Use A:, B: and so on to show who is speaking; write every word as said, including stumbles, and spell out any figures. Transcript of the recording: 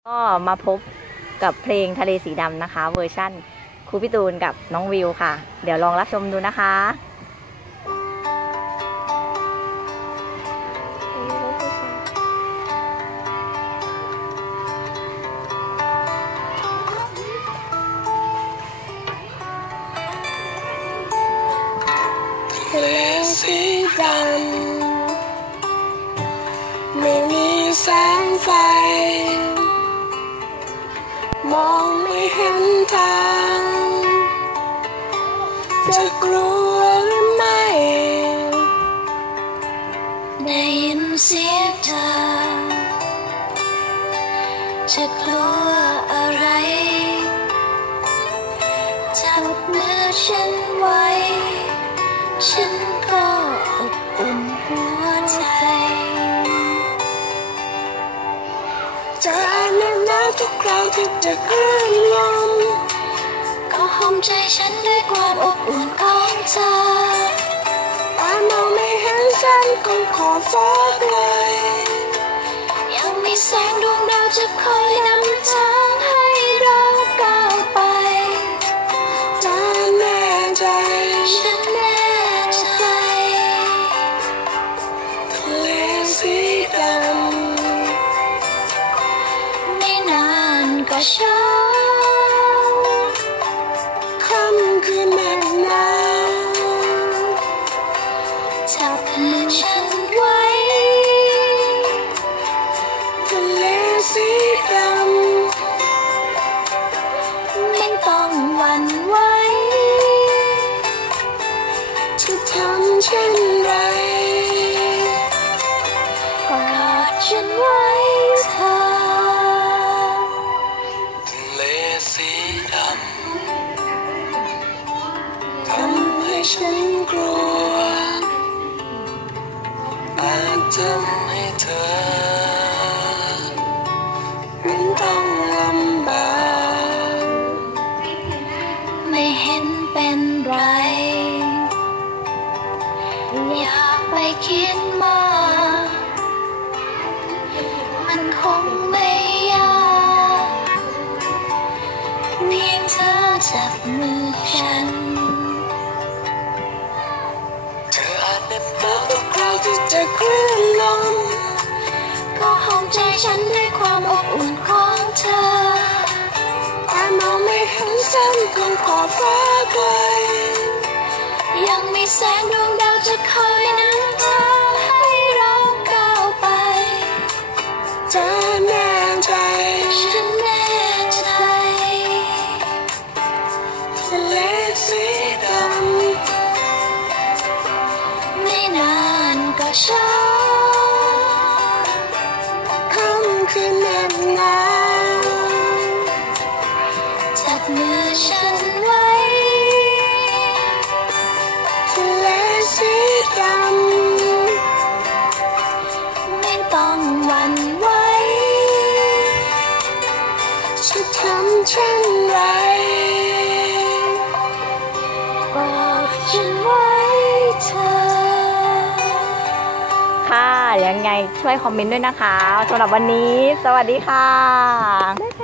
A: ก็มาพบกับเพลงทะเลสีดำนะคะเวอร์ชั่นครูพี่ตูนกับน้องวิวค่ะเดี๋ยวลองรับชมดูนะคะ
B: ทะเลสีดำไม่มีแสงไฟมองไม่เห็นทางจะกลัวหรือไม่ได้ยินเสียงเธอจะกลัวอะไรจับมือฉันไว้ฉันก็อบอุ่นหัวใจจะอ่านน้ำหนาวทุกคราวที่จะคลื่นลมก็หอมใจฉันด้วยความอบอุ่นของเธอแต่มองไม่เห็นแสงของขอบฟ้าไกลยังมีแสงดวงดาวจะคอยนำทางให้เราก้าวไปจะแน่ใจฉันแน่ใจทะเลสีดำไม่นานก็เช้าค่ำคืนแน่หนาวจับมือฉันไว้ทะเลสีดำไม่ต้องหวั่นไหวจะทำเช่นไรกอดฉันไว้เธอทะเลสีดำทำให้ฉันกลัวอาจทำให้เธอมันต้องลำบากไม่เห็นเป็นไรอย่าไปคิดมากมันคงไม่ยากเพียงเธอจับมือฉันเธออาจเหน็บหนาวทุกคราวที่จะคลื่นลมก็หอมใจฉันด้วยความอบอุ่นของเธอแต่มองไม่เห็นแสงของขอบฟ้าไกลยังมีแสงดวงดาวจะคอยนำทางให้เราก้าวไปจะแน่ใจฉันแน่ใจทะเลสีดำไม่นานก็เช้าค่ำคืนแนบหนาวจับมือฉันไว้ทะเลสีดำไม่ต้องหวั่นไหวจะทำเช่นไรกอดฉันไว้เธอ
A: ค่ะยังไงช่วยคอมเมนต์ด้วยนะคะสำหรับวันนี้สวัสดีค่ะ